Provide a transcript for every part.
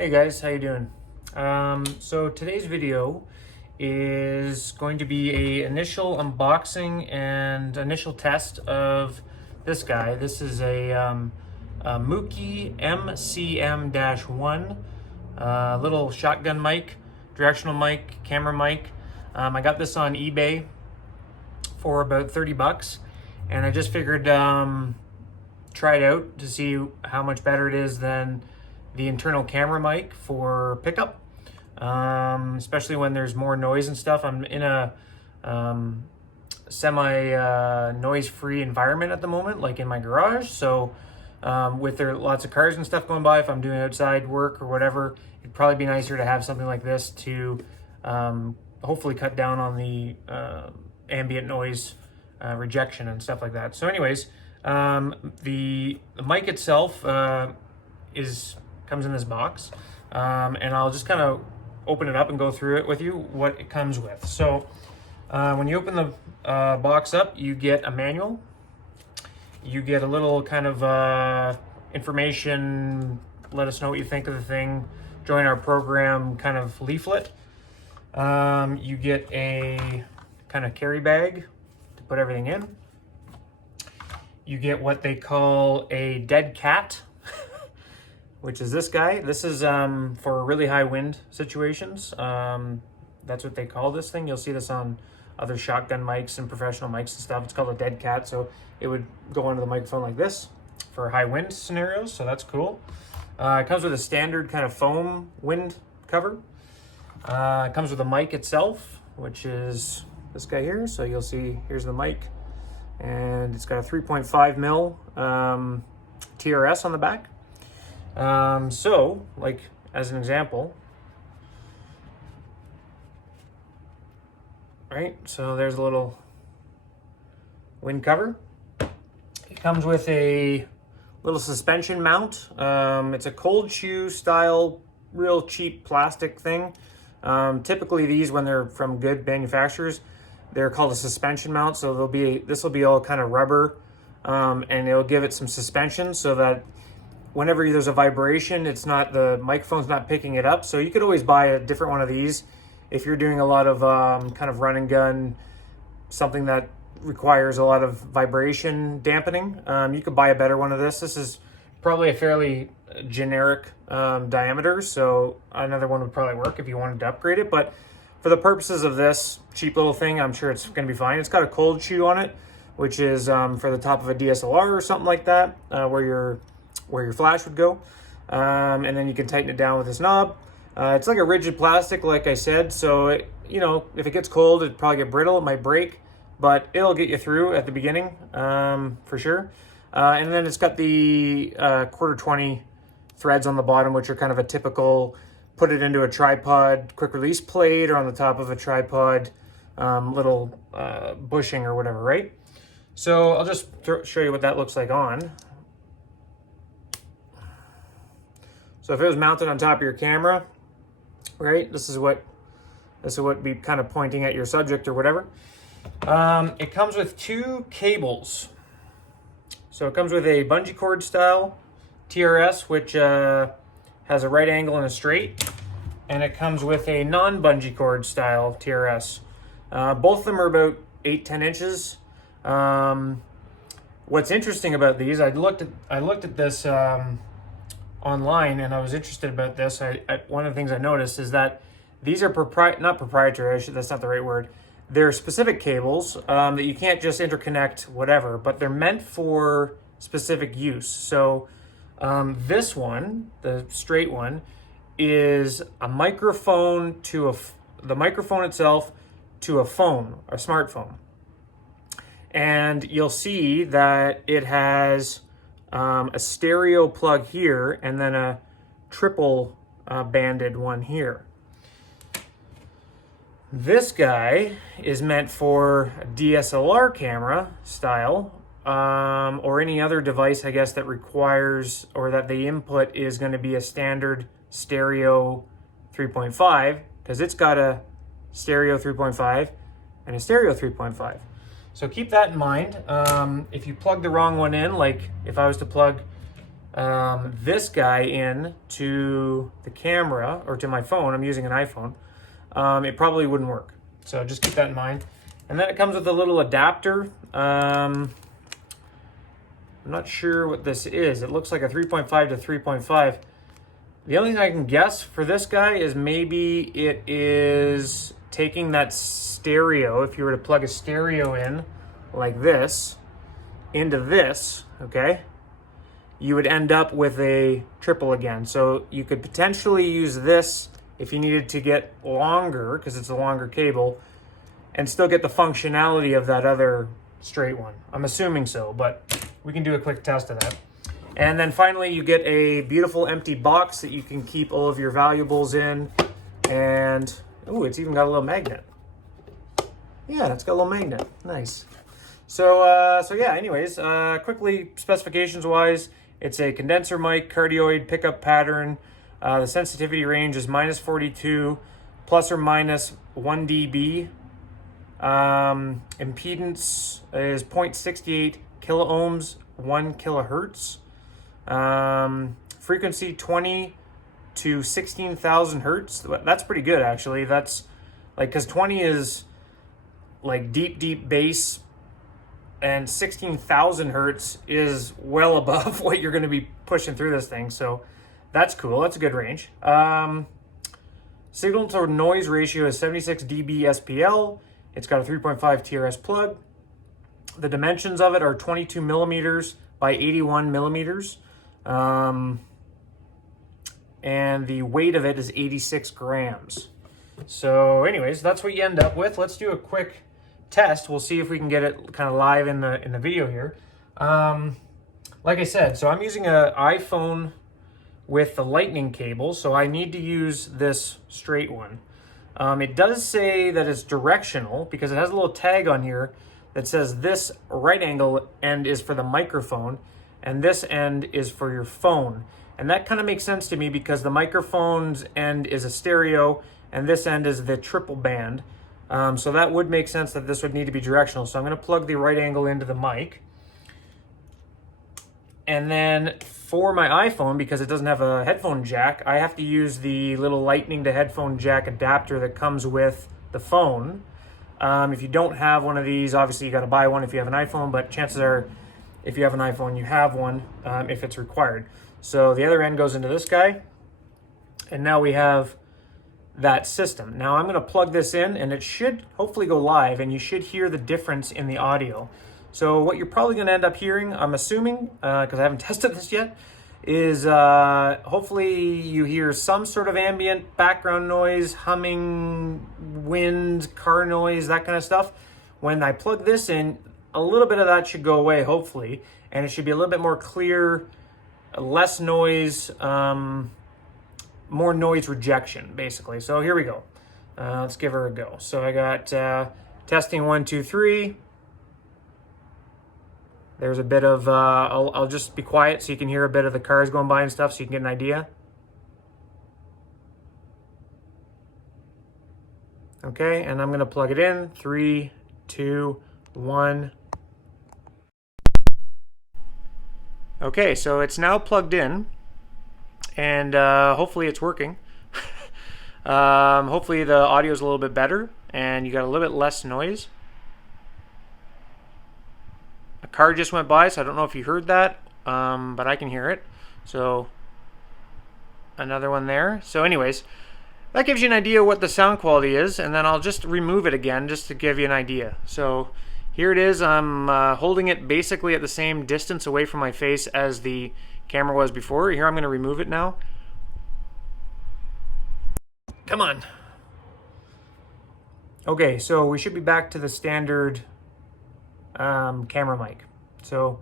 Hey guys, how you doing? So today's video is going to be a initial unboxing and initial test of this guy. This is a Moukey MCM-1 little shotgun mic, directional mic, camera mic. I got this on eBay for about 30 bucks, and I just figured try it out to see how much better it is than the internal camera mic for pickup, especially when there's more noise and stuff. I'm in a semi noise-free environment at the moment, like in my garage. So with there lots of cars and stuff going by, if I'm doing outside work or whatever, it'd probably be nicer to have something like this to hopefully cut down on the ambient noise rejection and stuff like that. So anyways, the mic itself comes in this box, and I'll just kind of open it up and go through it with you, what it comes with. So when you open the box up, you get a manual, you get a little kind of information, let us know what you think of the thing, join our program kind of leaflet. You get a kind of carry bag to put everything in. You get what they call a dead cat, which is this guy. This is for really high wind situations. That's what they call this thing. You'll see this on other shotgun mics and professional mics and stuff. It's called a dead cat, so it would go onto the microphone like this for high wind scenarios, so that's cool. It comes with a standard kind of foam wind cover. It comes with the mic itself, which is this guy here. So you'll see, here's the mic, and it's got a 3.5 mil TRS on the back. So, like, as an example, right? So there's a little wind cover. It comes with a little suspension mount. It's a cold shoe style, real cheap plastic thing. Typically these, when they're from good manufacturers, they're called a suspension mount. So this will be all kind of rubber, and it'll give it some suspension so that whenever there's a vibration, the microphone's not picking it up. So you could always buy a different one of these if you're doing a lot of kind of run and gun, something that requires a lot of vibration dampening. You could buy a better one of this. This is probably a fairly generic diameter, so another one would probably work if you wanted to upgrade it. But for the purposes of this cheap little thing, I'm sure it's going to be fine. It's got a cold shoe on it, which is for the top of a DSLR or something like that, where your flash would go, and then you can tighten it down with this knob. It's like a rigid plastic, like I said, so if it gets cold, it'd probably get brittle, it might break, but it'll get you through at the beginning, for sure. And then it's got the quarter 20 threads on the bottom, which are kind of a typical put it into a tripod quick release plate, or on the top of a tripod little bushing or whatever, right? So I'll just show you what that looks like on. So if it was mounted on top of your camera, right, this is what be kind of pointing at your subject or whatever. It comes with two cables. So it comes with a bungee cord style TRS, which has a right angle and a straight, and it comes with a non-bungee cord style TRS. Both of them are about 8-10 inches. What's interesting about these, I looked at this online, and I was interested about this. One of the things I noticed is that these are not proprietary, that's not the right word. They're specific cables that you can't just interconnect whatever, but they're meant for specific use. So this one, the straight one, is a microphone to the microphone itself to a phone, a smartphone. And you'll see that it has a stereo plug here, and then a triple banded one here. This guy is meant for a DSLR camera style, or any other device, I guess, that requires, or that the input is going to be a standard stereo 3.5, because it's got a stereo 3.5 and a stereo 3.5. So keep that in mind. If you plug the wrong one in, like if I was to plug this guy in to the camera or to my phone, I'm using an iPhone, it probably wouldn't work. So just keep that in mind. And then it comes with a little adapter. I'm not sure what this is. It looks like a 3.5 to 3.5. The only thing I can guess for this guy is maybe it is taking that stereo. If you were to plug a stereo in like this into this, okay, you would end up with a triple again. So you could potentially use this if you needed to get longer, because it's a longer cable, and still get the functionality of that other straight one. I'm assuming so, but we can do a quick test of that. And then finally, you get a beautiful empty box that you can keep all of your valuables in. And, ooh, it's even got a little magnet. Yeah, it's got a little magnet. Nice. So yeah, anyways, quickly, specifications-wise, it's a condenser mic, cardioid pickup pattern. The sensitivity range is -42, plus or minus 1 dB. Impedance is 0.68 kiloohms, 1 kilohertz. Frequency 20 to 16,000 hertz. That's pretty good, actually. That's like, because 20 is like deep bass, and 16,000 hertz is well above what you're going to be pushing through this thing. So that's cool. That's a good range. Signal to noise ratio is 76 dB SPL. It's got a 3.5 TRS plug. The dimensions of it are 22 millimeters by 81 millimeters. And the weight of it is 86 grams. So anyways, that's what you end up with. Let's do a quick test. We'll see if we can get it kind of live in the video here. Like I said, so I'm using an iPhone with the lightning cable, so I need to use this straight one. It does say that it's directional because it has a little tag on here that says this right angle end is for the microphone and this end is for your phone. And that kind of makes sense to me because the microphone's end is a stereo and this end is the triple band. So that would make sense that this would need to be directional. So I'm going to plug the right angle into the mic. And then for my iPhone, because it doesn't have a headphone jack, I have to use the little lightning to headphone jack adapter that comes with the phone. If you don't have one of these, obviously you got to buy one if you have an iPhone, but chances are if you have an iPhone, you have one if it's required. So the other end goes into this guy. And now we have that system. Now I'm going to plug this in and it should hopefully go live and you should hear the difference in the audio. So what you're probably going to end up hearing, I'm assuming, because I haven't tested this yet, is hopefully you hear some sort of ambient background noise, humming, wind, car noise, that kind of stuff. When I plug this in, a little bit of that should go away, hopefully, and it should be a little bit more clear, less noise, more noise rejection, basically. So here we go. Let's give her a go. So I got testing 1, 2, 3. There's a bit of, I'll just be quiet so you can hear a bit of the cars going by and stuff so you can get an idea. Okay, and I'm going to plug it in. 3, 2, 1. Okay, so it's now plugged in, and hopefully it's working. Hopefully the audio is a little bit better, and you got a little bit less noise. A car just went by, so I don't know if you heard that, but I can hear it. So another one there. So anyways, that gives you an idea what the sound quality is, and then I'll just remove it again just to give you an idea. So here it is. I'm holding it basically at the same distance away from my face as the camera was before. Here I'm going to remove it now. Come on. Okay, so we should be back to the standard camera mic. So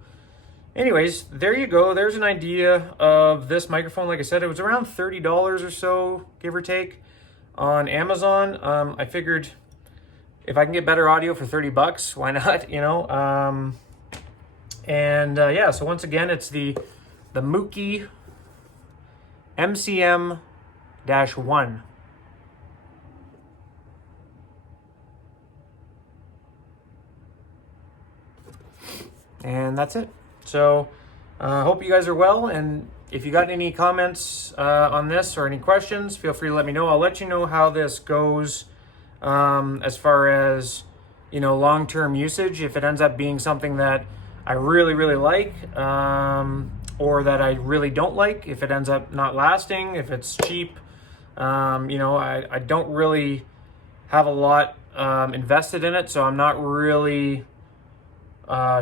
anyways, there you go. There's an idea of this microphone. Like I said, it was around $30 or so, give or take, on Amazon. I figured if I can get better audio for 30 bucks, why not, you know? Yeah, so once again, it's the Moukey MCM-1. And that's it. So Hope you guys are well, and if you got any comments on this or any questions, feel free to let me know. I'll let you know how this goes as far as, you know, long-term usage. If it ends up being something that I really, really like, or that I really don't like, if it ends up not lasting, if it's cheap, you know, I don't really have a lot invested in it, so I'm not really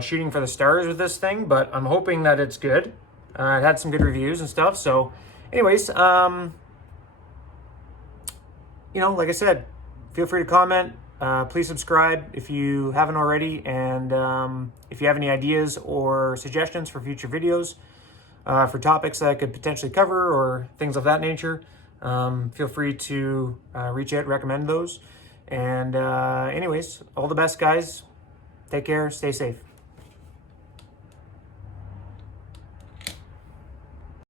shooting for the stars with this thing, but I'm hoping that it's good. It had some good reviews and stuff. So anyways, you know, like I said, feel free to comment. Please subscribe if you haven't already. And if you have any ideas or suggestions for future videos, for topics that I could potentially cover or things of that nature, feel free to reach out, recommend those. And anyways, all the best, guys. Take care. Stay safe.